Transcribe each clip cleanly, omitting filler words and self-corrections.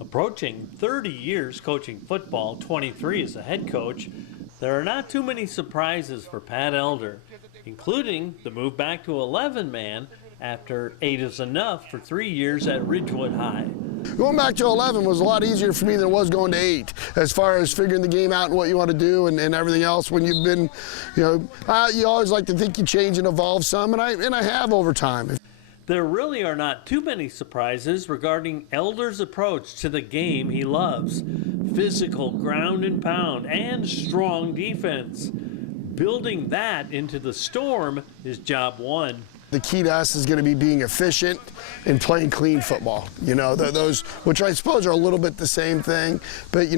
Approaching 30 years coaching football, 23 as a head coach, there are not too many surprises for Pat Elder, including the move back to 11-man after 8 is enough for 3 years at Ridgewood High. Going back to 11 was a lot easier for me than it was going to 8, as far as figuring the game out and what you want to do and everything else. When you've been, you always like to think you change and evolve some, and I have over time. There really are not too many surprises regarding Elder's approach to the game he loves. Physical, ground and pound, and strong defense. Building that into the Storm is job one. The key to us is going to be being efficient and playing clean football. Those, which I suppose are a little bit the same thing, but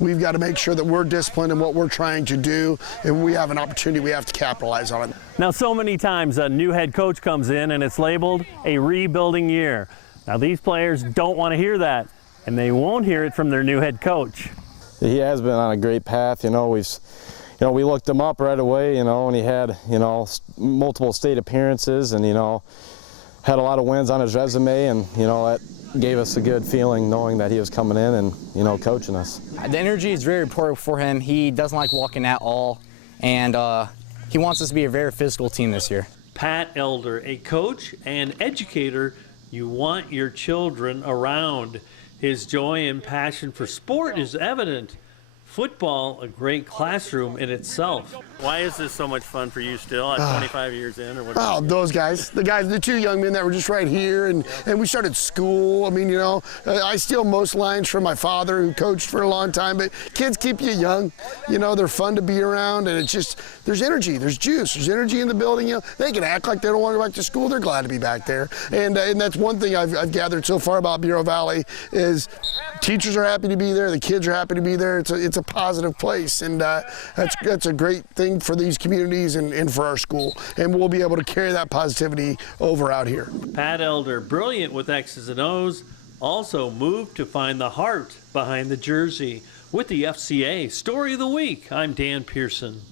we've got to make sure that we're disciplined in what we're trying to do, and we have an opportunity we have to capitalize on it. Now, so many times a new head coach comes in and it's labeled a rebuilding year. Now, these players don't want to hear that, and they won't hear it from their new head coach. He has been on a great path. We looked him up right away, and he had, multiple state appearances and, had a lot of wins on his resume, and, that gave us a good feeling knowing that he was coming in and, coaching us. The energy is very important for him. He doesn't like walking at all, and he wants us to be a very physical team this year. Pat Elder, a coach and educator you want your children around. His joy and passion for sport is evident. Football, a great classroom in itself. Why is this so much fun for you still at 25 years in? Or what? Oh, those guys, the two young men that were just right here, and we started school. I mean, I steal most lines from my father, who coached for a long time, but kids keep you young. They're fun to be around, and it's just, there's energy, there's juice, there's energy in the building. They can act like they don't want to go back to school. They're glad to be back there. And that's one thing I've gathered so far about Bureau Valley is teachers are happy to be there, the kids are happy to be there. It's a positive place, and that's a great thing for these communities and for our school, and we'll be able to carry that positivity over out here. Pat Elder, brilliant with X's and O's, also moved to find the heart behind the jersey. With the FCA Story of the Week, I'm Dan Pearson.